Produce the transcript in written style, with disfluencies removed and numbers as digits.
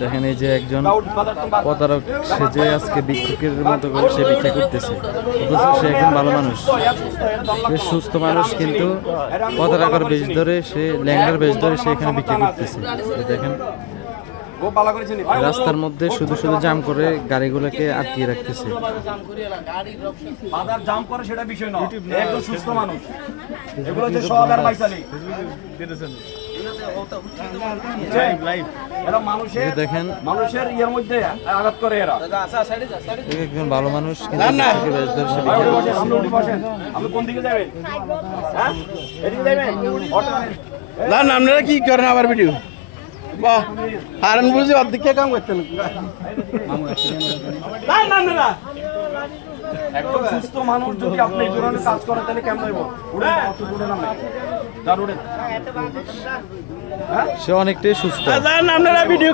দেখেন এই যে একজন প্রতারক সেজে আজকে ভিক্ষুকের মতো করে সে ভিক্ষা করতেছে, অথচ সে একজন ভালো মানুষ, সে সুস্থ মানুষ, কিন্তু প্রতারকের বেশ ধরে, সে ল্যাংড়ার বেশ ধরে সে এখানে ভিক্ষা করতেছে। দেখেন রাস্তার মধ্যে শুধু শুধু জাম করে গাড়িগুলোকে আটকিয়ে রাখতেছে। দেখেন মানুষের ইয়ের মধ্যে আঘাত করে এরা। একজন ভালো মানুষ, কিন্তু কোন দিকে যাবেন? আপনারা কি করেন আবার ভিডিও? বাহ, হারান বুঝি অর্ধেক কাম করতেন। একদম সুস্থ মানুষ যদি আপনি এই ধরনের কাজ করেন তাহলে কেমন হইব? সে অনেকটাই সুস্থ। আপনারা ভিডিও